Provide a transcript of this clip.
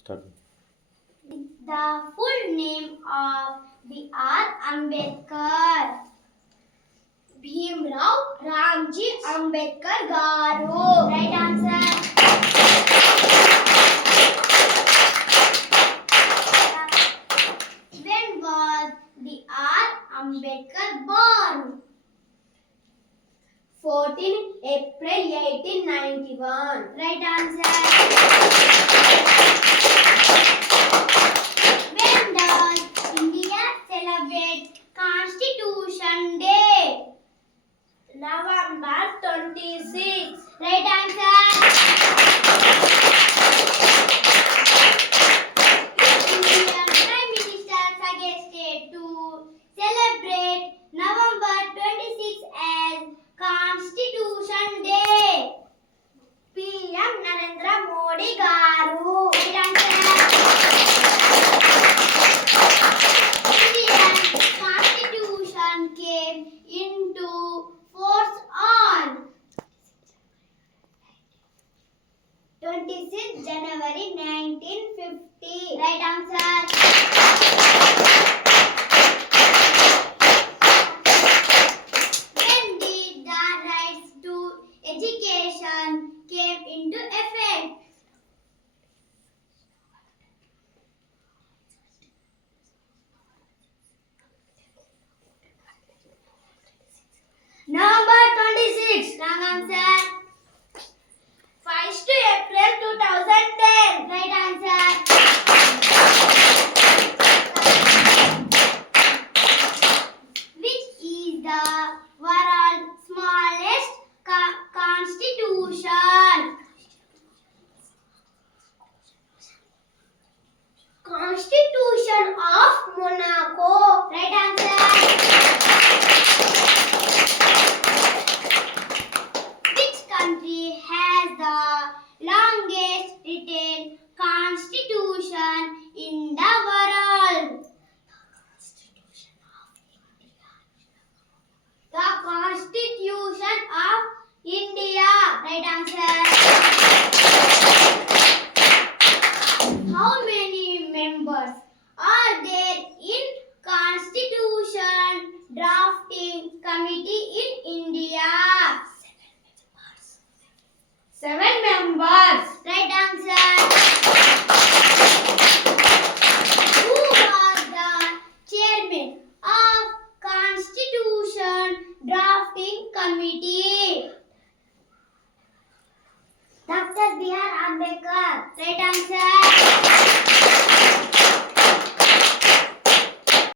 Start. The full name of B.R. Ambedkar. Bhimrao Ramji Ambedkar Garu. Right answer. When was B.R. Ambedkar born? 14 April 1891. Right answer. When does India celebrate Constitution Day? November 26. Right answer. Indian Prime Minister suggested to celebrate November 26 as Constitution Day. PM Narendra Modi Garu. Right answer. Indian Constitution came into force on 26 January 1950. Right answer. When did the rights to education came into effect? November 26. Wrong answer. 1st April 2010. Right answer. Which is the world's smallest constitution? Constitution of Monaco. Right answer. Which country has the longest written constitution in the world? The Constitution of India. Right answer. How many members are there in Constitution Drafting Committee in India? 7 members. Right answer. Who was the chairman of Constitution Drafting Committee? Dr. B.R. Ambedkar. Right answer.